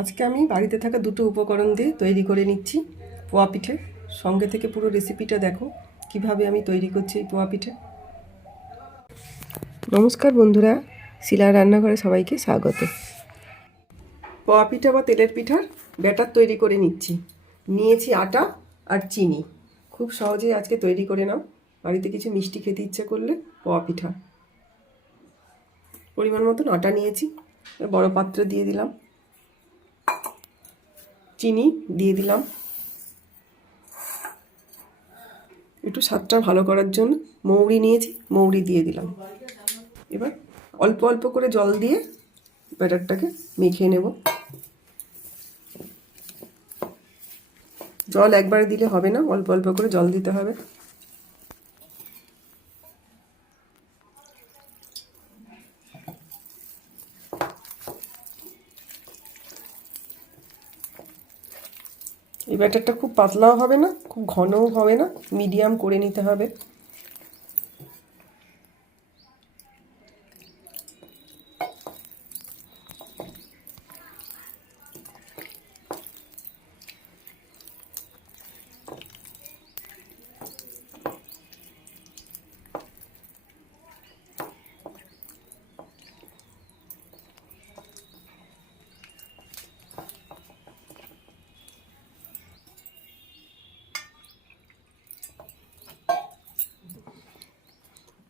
আজকে আমি বাড়িতে থাকা দুটো উপকরণ দিয়ে তৈরি করে নিচ্ছি পোয়া পিঠে। সঙ্গে থেকে পুরো রেসিপিটা দেখো, কীভাবে আমি তৈরি করছি এই পোয়া পিঠে। নমস্কার বন্ধুরা শিলা রান্নাঘরে সবাইকে স্বাগত। পোয়া পিঠা বা তেলের পিঠার ব্যাটার তৈরি করে নিচ্ছি। নিয়েছি আটা আর চিনি। খুব সহজেই আজকে তৈরি করে নাও। বাড়িতে কিছু মিষ্টি খেতে ইচ্ছে করলে পোয়া পিঠা। পরিমাণ মতন আটা নিয়েছি, বড় পাত্রে দিয়ে দিলাম। চিনি দিয়ে দিলাম। একটু স্বাদটা ভালো করার জন্য মৌরি নিয়েছি, মৌরি দিয়ে দিলাম। এবার অল্প অল্প করে জল দিয়ে ব্যাটারটাকে মেখে নেব। জল একবারে দিলে হবে না, অল্প অল্প করে জল দিতে হবে। এই ব্যাটারটা খুব পাতলাও হবে না খুব ঘনও হবে না মিডিয়াম করে নিতে হবে।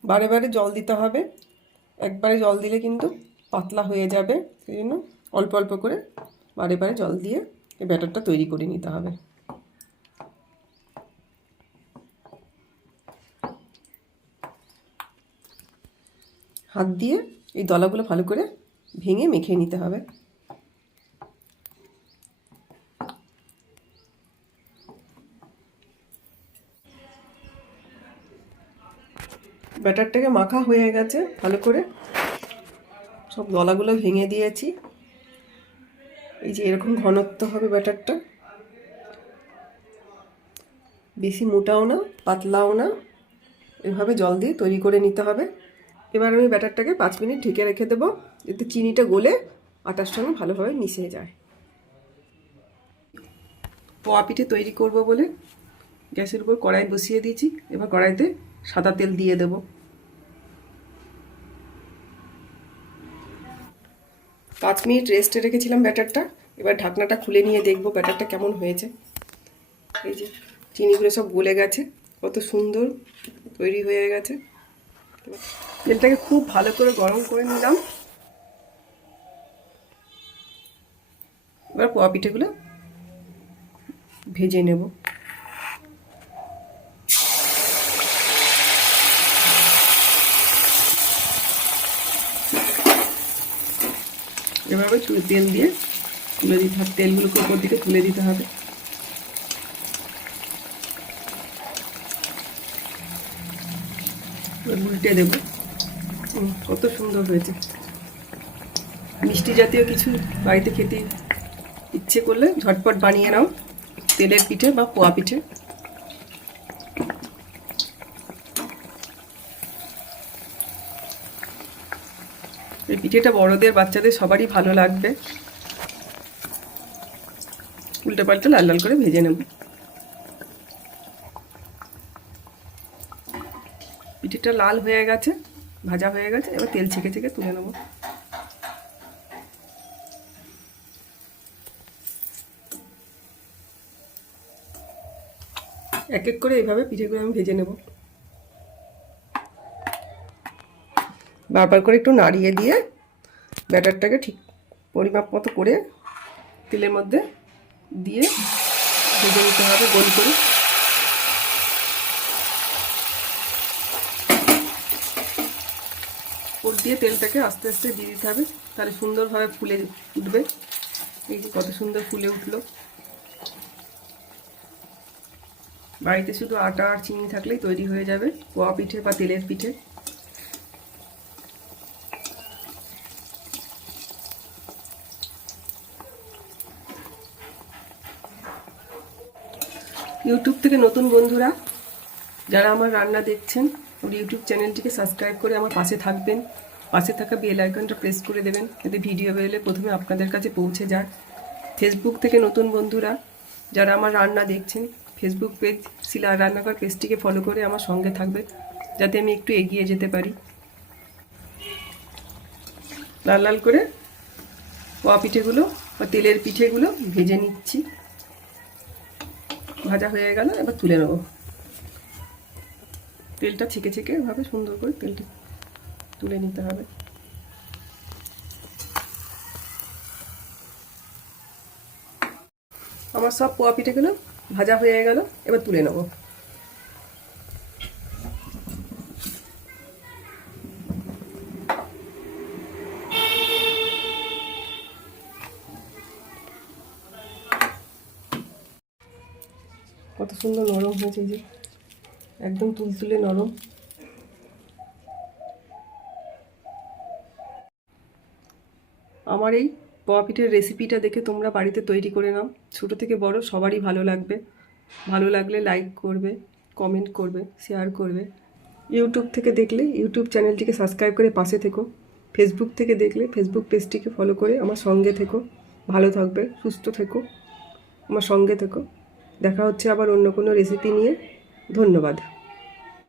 বারে বারে জল দিতে হবে। একবারে জল দিলে কিন্তু পাতলা হয়ে যাবে। সেই জন্য অল্প অল্প করে বারে বারে জল দিয়ে এই ব্যাটারটা তৈরি করে নিতে হবে। হাত দিয়ে এই দলাগুলো ভালো করে ভেঙে মেখে নিতে হবে। ব্যাটারটাকে মাখা হয়ে গেছে, ভালো করে। সব দলাগুলো ভেঙে দিয়েছি। এই যে এরকম ঘনত্ব হবে ব্যাটারটা। বেশি মোটাও না, পাতলাও না। এভাবে জল দিয়ে তৈরি করে নিতে হবে। এবার আমি ব্যাটারটাকে পাঁচ মিনিট ঢেকে রেখে দেবো, যাতে চিনিটা গলে আটার সঙ্গে ভালোভাবে মিশে যায়। পোয়া পিঠে তৈরি করব বলে গ্যাসের উপর কড়াই বসিয়ে দিয়েছি। এবার কড়াইতে সাদা তেল দিয়ে দেব। পাঁচ মিনিট রেস্টে রেখেছিলাম ব্যাটারটা। এবার ঢাকনাটা খুলে নিয়ে দেখব ব্যাটারটা কেমন হয়েছে। এই যে চিনিগুলো সব গলে গেছে, কত সুন্দর তৈরি হয়ে গেছে। তেলটাকে খুব ভালো করে গরম করে নিলাম। এবার পোয়া পিঠেগুলো ভেজে নেব। এভাবে চুলে তেল দিয়ে তুলে দিতে হবে, তেলগুলোকে উপর দিকে তুলে দিতে হবে। উল্টে দেবো। কত সুন্দর হয়েছে। মিষ্টি জাতীয় কিছু বাড়িতে খেতে ইচ্ছে করলে ঝটপট বানিয়ে নাও। তেলের পিঠে বা পোয়া পিঠে। পিঠেটা বড়দের, বাচ্চাদের সবারই ভালো লাগবে। উল্টে পাল্টে লাল লাল করে ভেজে নেব। পিঠেটা লাল হয়ে গেছে, ভাজা হয়ে গেছে, এবার তেল ছেঁকে ছেঁকে তুলে নেব। এক এক করে এইভাবে পিঠেগুলো আমি ভেজে নেব। বারবার করে একটু নাড়িয়ে দিয়ে ব্যাটারটাকে ঠিক পরিমাপ মতো করে তেলের মধ্যে দিয়ে ভেজে নিতে হবে, গোল করে। ওর দিয়ে তেলটাকে আস্তে আস্তে দিয়ে দিতে হবে, তাহলে সুন্দরভাবে ফুলে উঠবে। এই যে কত সুন্দর ফুলে উঠল। বাড়িতে শুধু আটা আর চিনি থাকলেই তৈরি হয়ে যাবে, পোয়া পিঠে বা তেলের পিঠে। ইউটিউব থেকে নতুন বন্ধুরা, যারা আমার রান্না দেখছেন, ওর ইউটিউব চ্যানেলটিকে সাবস্ক্রাইব করে আমার পাশে থাকবেন। পাশে থাকা বেল আইকনটা প্রেস করে দেবেন, যাতে ভিডিও বেরোলে প্রথমে আপনাদের কাছে পৌঁছে যায়। ফেসবুক থেকে নতুন বন্ধুরা, যারা আমার রান্না দেখছেন ফেসবুক পেজ শিলা রান্নাঘর পেজটিকে ফলো করে আমার সঙ্গে থাকবে, যাতে আমি একটু এগিয়ে যেতে পারি। লাল লাল করে, পোয়া পিঠেগুলো বা তেলের পিঠেগুলো ভেজে নিচ্ছি। ভাজা হয়ে গেল, এবার তুলে নেব। তেলটা ছেঁকে ছেঁকে এভাবে সুন্দর করে তেলটা তুলে নিতে হবে। আমার সব পোয়া পিঠেগুলো ভাজা হয়ে গেল, এবার তুলে নেব। কত সুন্দর নরম হয়েছে যে। একদম তুলতুলে নরম। আমার এই পোয়া পিঠের রেসিপিটা দেখে তোমরা বাড়িতে তৈরি করে নাও। ছোটো থেকে বড় সবারই ভালো লাগবে। ভালো লাগলে লাইক করবে কমেন্ট করবে শেয়ার করবে। ইউটিউব থেকে দেখলে ইউটিউব চ্যানেলটিকে সাবস্ক্রাইব করে পাশে থেকো। ফেসবুক থেকে দেখলে ফেসবুক পেজটিকে ফলো করে আমার সঙ্গে থেকো। ভালো থাকবে, সুস্থ থেকো। আমার সঙ্গে থেকো। দেখা হচ্ছে আবার অন্য কোনো রেসিপি নিয়ে। ধন্যবাদ।